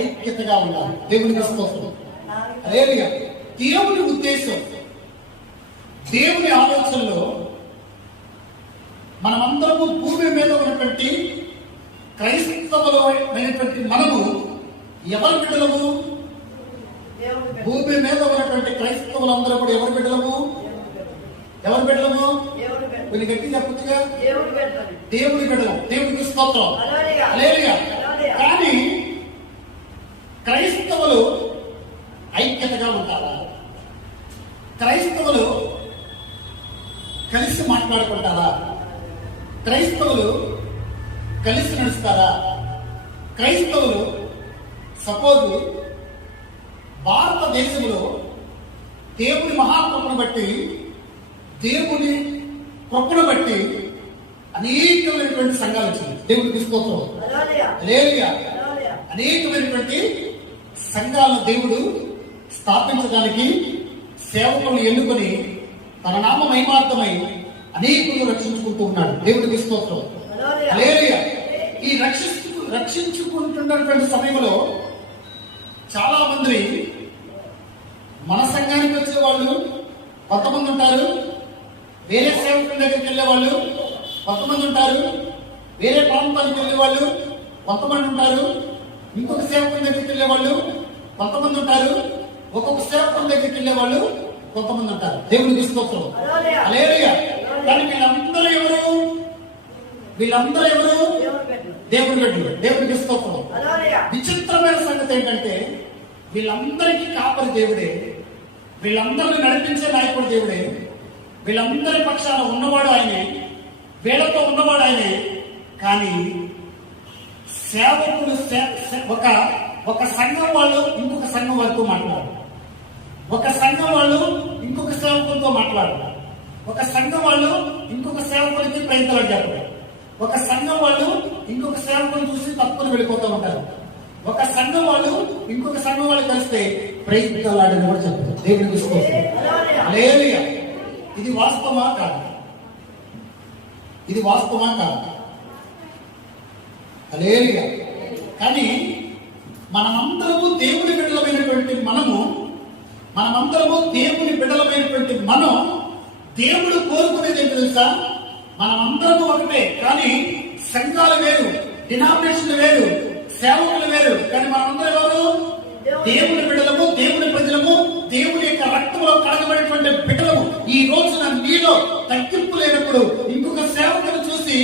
ఐక్యతగా ఉండాలి. దేవునికి స్తోత్రం. హల్లెలూయా. దేవుని ఉద్దేశం, దేవుని ఆలోచనలో మనమందరము భూమి మీద ఉన్నటువంటి క్రైస్తవులమైనటువంటి మనము ఎవరి బిడ్డలము? భూమి మీద ఉన్నటువంటి క్రైస్తవులందరూ కూడా ఎవరి బిడ్డలము? ఎవరి బిడ్డలము? కొన్ని గట్టి చెప్పచ్చుగా, దేవుని బిడ్డలం. దేవునికి స్తోత్రం. హల్లెలూయా. కానీ క్రైస్తవులు ఐక్యతగా ఉంటారా? క్రైస్తవులు కలిసి మాట్లాడుకుంటారా? క్రైస్తవులు కలిసి నడుస్తారా? క్రైస్తవులు సపోజ్ భారతదేశంలో దేవుని మహాకృపను బట్టి, దేవుని కృపను బట్టి అనేకమైనటువంటి సంఘాలు వచ్చింది. దేవునికి స్తోత్రం. హల్లెలూయా. అనేకమైనటువంటి సంఘాలను దేవుడు స్థాపించడానికి సేవకులను ఎన్నుకొని తన నామ మహిమార్థమై అనేకులు రక్షించుకుంటూ ఉన్నాడు. దేవునికి స్తోత్రం. హల్లెలూయా. ఈ రక్షించుకుంటున్నటువంటి సమయంలో చాలా మంది మన సంఘానికి వచ్చే వాళ్ళు కొంతమంది ఉంటారు, వేరే సేవకుల దగ్గరికి వెళ్ళే వాళ్ళు కొంతమంది ఉంటారు, వేరే ప్రాంతానికి వెళ్ళే వాళ్ళు కొంతమంది ఉంటారు, ఇంకొక సేవకుల దగ్గరికి వెళ్ళే వాళ్ళు కొంతమంది ఉంటారు, ఒక్కొక్క సేవకుల దగ్గరికి వెళ్ళే వాళ్ళు కొంతమంది ఉంటారు. దేవునికి స్తోత్రం. హల్లెలూయా. కానీ వీళ్ళందరూ ఎవరు? వీళ్ళందరూ ఎవరు? దేవుని బిడ్డలు. దేవునికి స్తోత్రం. విచిత్రమైన సంగతి ఏంటంటే వీళ్ళందరికీ కాపరి దేవుడే, వీళ్ళందరినీ నడిపించే నాయకుడు దేవుడే, వీళ్ళందరి పక్షాన ఉన్నవాడు ఆయనే, వీళ్ళతో ఉన్నవాడు ఆయనే. కానీ సేవకులు ఒక సంఘం వాళ్ళు ఇంకొక సంఘం వాళ్ళతో మాట్లాడారు, ఒక సంఘం వాళ్ళు ఇంకొక సేవకులతో మాట్లాడారు, ఒక సంఘం వాళ్ళు ఇంకొక సేవకులకి ప్రయత్నాలు చెప్పారు, ఒక సంఘం వాళ్ళు ఇంకొక సేవకులు చూసి తప్పులు వెళ్ళిపోతూ ఉంటారు, ఒక సంఘం వాళ్ళు ఇంకొక సంఘం వాళ్ళు కలిస్తే ప్రయత్నాలు కూడా చెప్తారు. దేవుని తీసుకోవచ్చు. హల్లెలూయా. ఇది వాస్తవమా కాదు? ఇది వాస్తవమా కాదు? హల్లెలూయా. కానీ మనమందరము దేవుని బిడ్డలమైనటువంటి మనమందరము దేవుని బిడ్డలమైనటువంటి దేవుడు కోరుకునేది ఏంటి తెలుసా? మనమందరము ఒకటే, కానీ సంఘాలు వేరు, డినామినేషన్లు వేరు, సేవకులు వేరు. కానీ మనమందరం ఎవరు? దేవుని బిడ్డలము, దేవుని ప్రజలము, దేవుని యొక్క రక్తంలో కడగబడినటువంటి బిడ్డలము. ఈ రోజున మీలో తగ్గింపు లేనప్పుడు ఇంకొక సేవకులు చూసి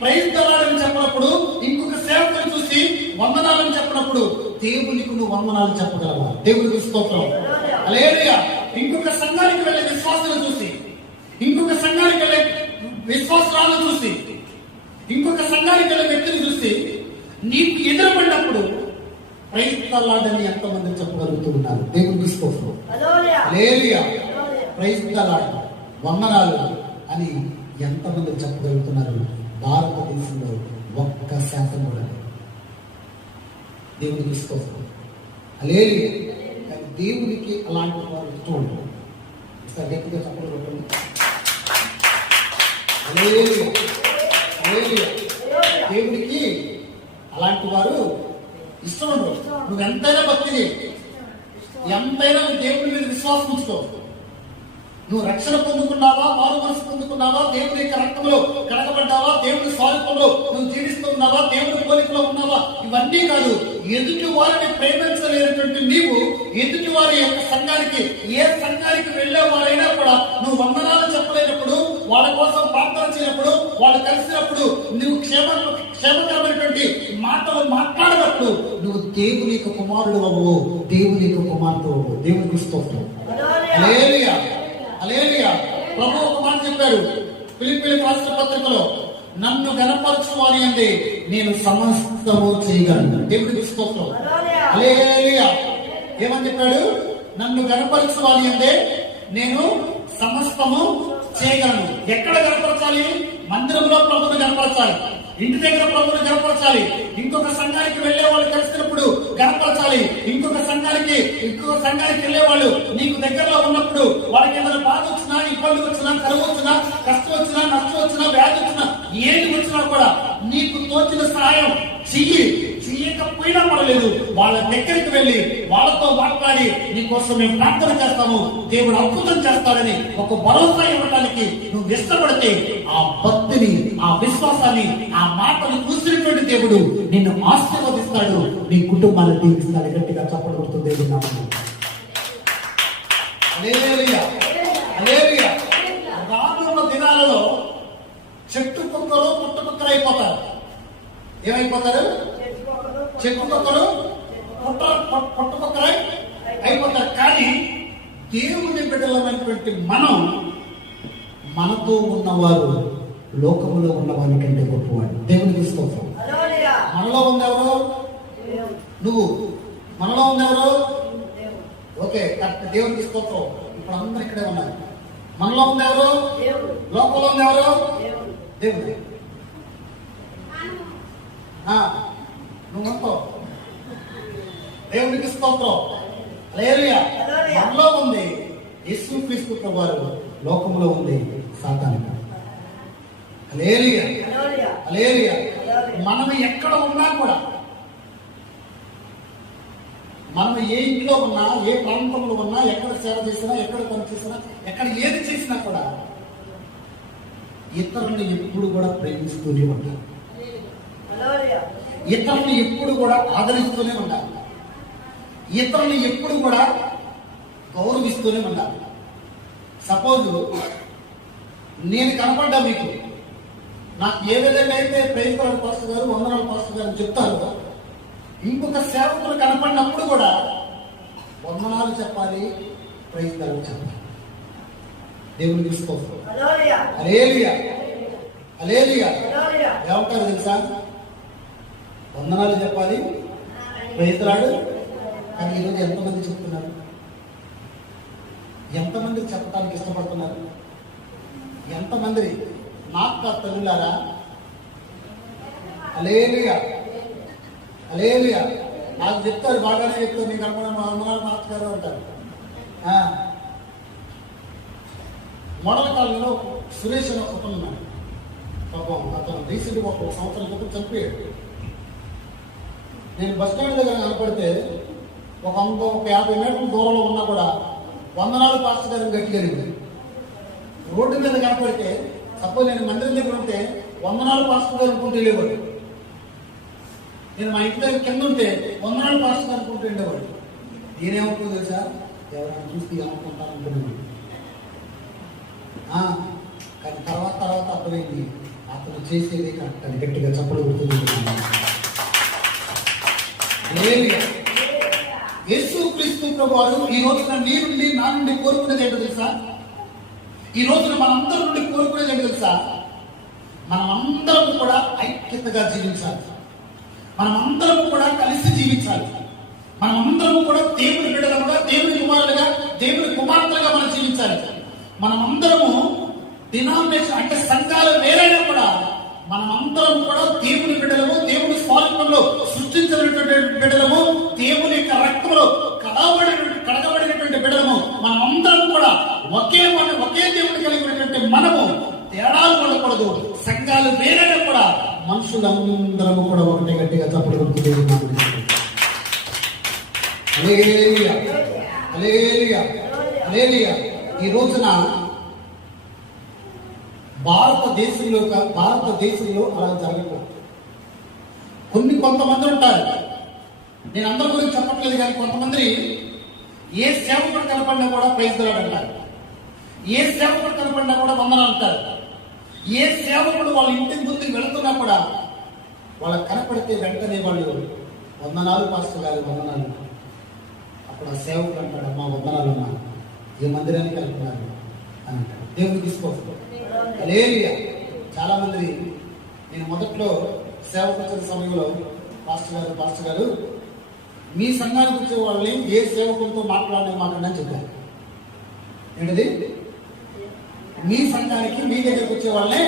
ప్రైజ్ దళాలని చెప్పినప్పుడు, ఇంకొక సేవకులు చూసి వందనాలని చెప్పినప్పుడు దేవునికి నువ్వు వందనాలు చెప్పగలవా? దేవునికి స్తోత్రం. హల్లెలూయా. ఇంకొక సంఘానికి వెళ్ళే విశ్వాసాలు చూసి, ఇంకొక సంఘానికి వెళ్ళే విశ్వాసాలను చూసి, ఇంకొక సంఘానికి వెళ్ళే వ్యక్తిని చూసి నీకు ఎదురుపడినప్పుడు ప్రైజ్ దళాలని ఎంతమంది చెప్పగలుగుతూ ఉన్నారు? దేవునికి స్తోత్రం. హల్లెలూయా. ప్రైజ్ దళాలు, వందనాలు అని ఎంతమంది చెప్పగలుగుతున్నారు? భారతదేశంలో 1% కూడా. దేవునికి స్తోత్రం. హల్లెలూయా. కానీ దేవునికి అలాంటి వారు ఇష్టం ఉంటారు. గట్టిగా చెప్పలు పెట్టండి. హల్లెలూయా. హల్లెలూయా. దేవునికి అలాంటి వారు ఇష్టం ఉండవు. నువ్వు ఎంతైనా భక్తి చేయి, ఎంతైనా దేవుని మీద విశ్వాసం ఉంచుకో. నువ్వు రక్షణ పొందుకున్నావా, మారు మనసు పొందుకున్నావా, దేవుని యొక్క రక్తంలో కడగబడ్డావా, దేవుని స్వరూపంలో నువ్వు జీవిస్తున్నావా, దేవుని పోలికలో ఉన్నావా, ఇవన్నీ కాదు. ఎదుటి వారిని ప్రేమించలేనటువంటి నీవు ఎదుటి వారి యొక్క సంఘానికి, ఏ సంఘానికి వెళ్ళేవారైనా కూడా నువ్వు వందనాలు చెప్పలేనప్పుడు, వాళ్ళ కోసం ప్రార్థన చేయనప్పుడు, వాళ్ళు కలిసినప్పుడు నువ్వు క్షేమకరమైనటువంటి మాటలు మాట్లాడినప్పుడు నువ్వు దేవుని యొక్క కుమారుడు అవ్వవు, దేవుని యొక్క కుమార్తె అవ్వవు. దేవునికి స్తోత్రం. హల్లెలూయా. హల్లెలూయా. ప్రభువు ఒక మాట చెప్పాడు ఫిలిప్పీయులకు రాసిన పత్రికలో, నన్ను గణపరచు వారి యందే నేను సమస్తము చేయగలను. దేవునికి స్తోత్రం. హల్లెలూయా. ఏమని చెప్పాడు? నన్ను గణపరచు వారి యందే నేను సమస్తము చేయగలను. ఎక్కడ గణపరచాలి? మందిరంలో ప్రభువును గణపరచాలి, ఇంటి దగ్గర ప్రభువును గణపరచాలి, ఇంకొక సంఘానికి వెళ్లే వాళ్ళు కలిసినప్పుడు గణపరచాలి, ఇంకొక సంఘానికి వెళ్లే వాళ్ళు నీకు దగ్గరలో ఉన్నప్పుడు వాళ్ళకి ఏదైనా బాధ వచ్చినా, ఇబ్బంది వచ్చినా, కరువు వచ్చినా, కష్టం వచ్చినా, నష్టం వచ్చినా, వ్యాధి వచ్చినా, ఏది వచ్చినా కూడా నీకు తోచిన సహాయం చెయ్యకపోయినా పర్లేదు, లేదు. వాళ్ళ దగ్గరికి వెళ్ళి వాళ్ళతో మాట్లాడి నీకోసం మేము ప్రార్థన చేస్తాము, దేవుడు అద్భుతం చేస్తాడని ఒక భరోసా ఇవ్వడానికి నువ్వు ఇష్టపడితే ఆ భక్తిని, ఆ విశ్వాసాన్ని, ఆ మాటలు చూసినటువంటి దేవుడు నిన్ను ఆశీర్వదిస్తాడు, నీ కుటుంబాన్ని దీవిస్తాడు. గట్టిగా చెప్పబడుతుంది దేవుడు నామములో. హల్లెలూయా, హల్లెలూయా. రానున్న దినాలలో చెట్టు కుక్కలు పుట్టకుక్కలు అయిపోతారు. ఏమైపోతారు? చెట్టు కుక్కలు పుట్టకుక్కలు అయిపోతారు. కానీ దేవుని బిడ్డలమైనటువంటి మనం, మనతో ఉన్నవారు లోకములో ఉన్న వారి కంటే గొప్పవాడు. దేవునికి స్తోత్రం. మనలో ఉందెవరు? నువ్వు. మనలో ఉందెవరు? Okay, correct. దేవునికి స్తోత్రం. ఇప్పుడు అందరూ ఇక్కడే ఉన్నారు. మనలో ఉందెవరు? లోకంలో ఉందెవరు? దేవుడు. నువ్వు దేవునికి స్తోత్రం. హల్లెలూయా. మనలో ఉంది యేసుక్రీస్తు ప్రభువారు, లోకంలో ఉంది సాతాను. హల్లెలూయా, హల్లెలూయా. మనం ఎక్కడ ఉన్నా కూడా, మనం ఏ ఇంట్లో ఉన్నా, ఏ ప్రాంతంలో ఉన్నా, ఎక్కడ సేవ చేసినా, ఎక్కడ పని చేసినా, ఎక్కడ ఏది చేసినా కూడా ఇతరులను ఎప్పుడు కూడా ప్రేమిస్తూనే ఉంటారు. ఇతరులను ఎప్పుడు కూడా ఆదరిస్తూనే ఉండాలి. ఇతరులను ఎప్పుడు కూడా గౌరవిస్తూనే ఉండాలి. సపోజ్ నేను కనపడ్డా మీకు, నాకు ఏ విధంగా అయితే ప్రైజ్ లార్డ్ పాస్టర్ గారు, వందనాలు పాస్టర్ గారు చెప్తారు, ఇంకొక సేవకులు కనపడినప్పుడు కూడా వందనాలు చెప్పాలి, ప్రైజ్ లార్డ్ చెప్పాలి. దేవుని తీసుకోవచ్చు. హల్లెలూయా, హల్లెలూయా. ఏమంటారు తెలుసా? వందనాలు చెప్పాలి, ప్రైజ్ లార్డ్. కానీ ఈరోజు ఎంతమంది చెప్తున్నారు? ఎంతమందికి చెప్పడానికి ఇష్టపడుతున్నారు? ఎంతమంది నాకు తల్లులారా? హల్లెలూయా, హల్లెలూయా. నాకు చెప్తారు, బాగానే చెప్తారు, నీకు అనుకున్న వందనాలు మాస్టర్ అంటారు. మోడల్ కాలంలో సురేష్ అని ఒకటి ఉన్నాడు. పాపం అతను రీసెంట్గా ఒక సంవత్సరం క్రితం చనిపోయాడు. నేను బస్ స్టాండ్ దగ్గర కనపడితే ఒక 50 మీటర్ల దూరంలో ఉన్నా కూడా వందనాలు పాస్టర్ గారిని గట్టిగా అడిగింది. రోడ్డు మీద కనపడితే, సపోజ్ నేను మందిరం దగ్గర ఉంటే వందనాలు పాస్టర్ గారు అనుకుంటూ వెళ్ళేవాడు. నేను మా ఇంటి దగ్గర కింద ఉంటే వందనాలు పాస్టర్ గారు అనుకుంటూ వెళ్ళేవాడు. నేనేమవుతుందో తెలుసా? ఎవరైనా చూస్తే ఏమనుకుంటాను అనుకున్నాను. కానీ తర్వాత అర్థమైంది, అతను చేసేది కరెక్ట్ అని. గట్టిగా చప్పలు కొడుతుంది. యేసుక్రీస్తు ప్రభువారు ఈ రోజున నీ నుండి, నా నుండి కోరుకునేది ఏంటో తెలుసా? ఈ రోజున మనందరి నుండి కోరుకునేది ఏంటో తెలుసా? మనమందరం కూడా ఐక్యతగా జీవించాలి. మనమందరం కూడా కలిసి జీవించాలి. మనమందరం కూడా దేవుని బిడ్డలుగా, దేవుని కుమారులుగా, దేవుని కుమార్తెలుగా మనం జీవించాలి. మనమందరము డినామినేషన్ అంటే సంఘాలు వేరైనా కూడా మనమందరం కూడా దేవుని బిడ్డలము, దేవుని స్వాతంత్రంలో సృష్టించినటువంటి బిడ్డలము, దేవుని యొక్క రక్తంలో కడగబడినటువంటి బిడ్డలము. మనమందరం కూడా ఒకే దేవుని కలిగినటువంటి మనము తేడాలు పడకూడదు. సంఘాలు వేరైనా కూడా మనుషులందరము కూడా ఒకటే. గట్టిగా చెప్పబడుతుంది. హల్లెలూయా, హల్లెలూయా, హల్లెలూయా. ఈ రోజున భారతదేశంలో అలా జరగకూడదు. కొంతమంది ఉంటారు, నేను అందరి గురించి చెప్పట్లేదు, కానీ కొంతమంది ఏ సేవకుడు కనపడినా కూడా ప్రైజ్ లార్డ్ అంటారు. ఏ సేవకుడు కనపడినా కూడా వందనాలు అంటారు. ఏ సేవకుడు వాళ్ళ ఇంటి ముందుకు వెళుతున్నా కూడా వాళ్ళకి కనపడితే వెంటనే వాళ్ళు వందనాలు పాస్టర్ గారు, వందనాలు. అప్పుడు ఆ సేవకుడు అంటాడు, అమ్మా వందనాలు అమ్మా, ఈ మందిరానికి వెళ్తున్నారు అని అంటాడు. దేవుడికి తీసుకోవచ్చు. హల్లెలూయా. చాలా మంది, నేను మొదట్లో సేవకు వచ్చిన సమయంలో పాస్టర్ గారు మీ సంఘానికి వచ్చే వాళ్ళని ఏ సేవకులతో మాట్లాడని చెప్పారు. ఏంటిది? మీ సంఘానికి, మీ దగ్గరకు వచ్చే వాళ్ళని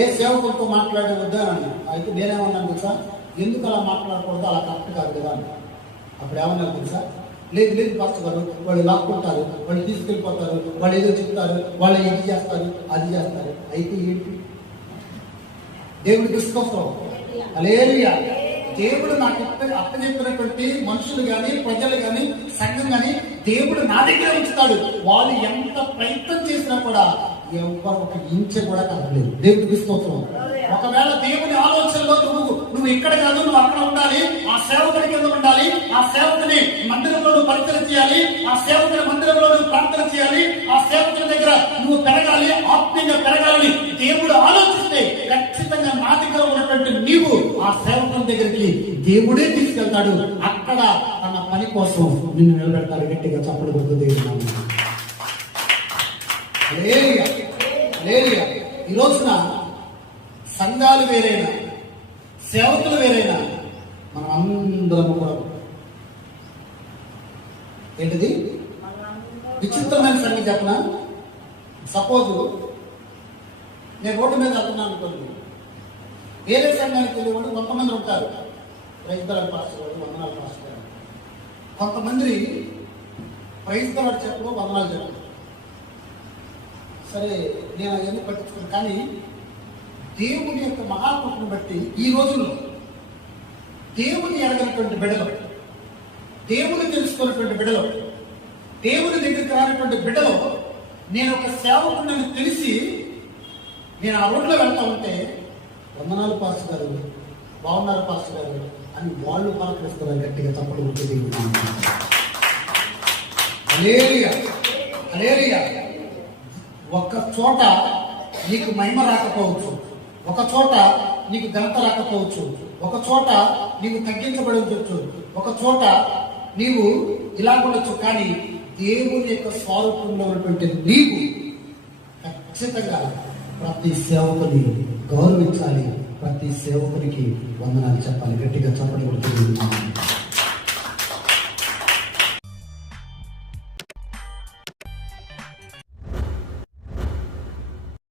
ఏ సేవకులతో మాట్లాడవద్దా అని. అయితే నేనేమన్నాను తెలుసా? ఎందుకు అలా మాట్లాడకూడదు, అలా కరెక్ట్ కాదు కదా అని. అప్పుడు ఏమన్నాను తెలుసా? లేదు పాస్టర్ గారు, వాళ్ళు లాక్కుంటారు, వాళ్ళు తీసుకెళ్ళిపోతారు, వాళ్ళు ఏదో చెప్తారు, వాళ్ళు ఇది చేస్తారు, అది చేస్తారు. అయితే ఏంటి? దేవుడికి స్తోత్రం. హల్లెలూయా. దేవుడు నాకు అప్పచెప్పినటువంటి మనుషులు గాని, ప్రజలు గాని, సంఘం గాని దేవుడు నా దగ్గర ఉంచుతాడు. వాళ్ళు ఎంత ప్రయత్నం చేసినా కూడా ఎవరు ఒక ఇంచె కూడా కదలేదు. దేవుడికి స్తోత్రం. ఒకవేళ దేవుని ఆలోచనలో నువ్వు ఇక్కడ కాదు, నువ్వు అక్కడ ఉండాలి, ఆ సేవకుడి కింద ఉండాలి, ఆ సేవకుని మందిరంలో నువ్వు పరిచయం చేయాలి, ఆ సేవకుని మందిరంలో నువ్వు ప్రార్థన చేయాలి, ఆ సేవకుని దగ్గర నువ్వు పెరగాలి, ఆత్మీయంగా పెరగాలని దేవుడు ఆలోచిస్తే ఖచ్చితంగా నా దగ్గర ఉన్నటువంటి నీవు ఆ సేవకుని దగ్గరికి దేవుడే తీసుకెళ్తాడు. అక్కడ తన పని కోసం నిన్ను నిలబెడతాడు. గట్టిగా చప్పట్లు కొడుతూ దేవుడు. ఈ రోజున సంఘాలు వేరైనా, సేవకులు వేరైనా, మనం అందరం కూడా ఏంటిది విచిత్రమైన సంగతి చెప్పనా? సపోజ్ నేను రోడ్డు మీద వెళ్తున్నాను అనుకోండి, వేరే సంఘానికి వెళ్ళేవాడు కొంతమంది ఉంటారు, ప్రైజ్దలాడు పాస్టర్ గారు, వందనాలు పాస్టర్ గారు. కొంతమంది ప్రైజ్దలాడు చెప్పడం, వందనాలు చెప్పడం. సరే, నేను అవన్నీ పట్టించుకున్నాను. కానీ దేవుని యొక్క మహాకృపను బట్టి ఈ రోజుల్లో దేవుని ఎరగనటువంటి బిడ్డలు, దేవుని తెలుసుకున్నటువంటి బిడ్డలు, దేవుని దగ్గరికి రానటువంటి బిడ్డలు, నేను ఒక సేవకుడిని తెలిసి నేను ఆ రోడ్లో వెళ్తా ఉంటే వందనాలు పాస్టర్ గారు, బాగున్నారు పాస్టర్ గారు అని వాళ్ళు పలకరిస్తున్నారు. గట్టిగా తప్పలు ఉంటుంది. ఒక్క చోట నీకు మహిమ రాకపోవచ్చు, ఒక చోట నీకు ఘనత రాకపోవచ్చు, ఒక చోట నీవు తగ్గించబడి ఉండొచ్చు, ఒక చోట నీవు ఇలా ఉండొచ్చు. కానీ దేవుని యొక్క స్వరూపంలో ఉన్నటువంటి నీవు ఖచ్చితంగా ప్రతి సేవకుని గౌరవించాలి, ప్రతి సేవకునికి వందనాలు చెప్పాలి. గట్టిగా చెప్పడం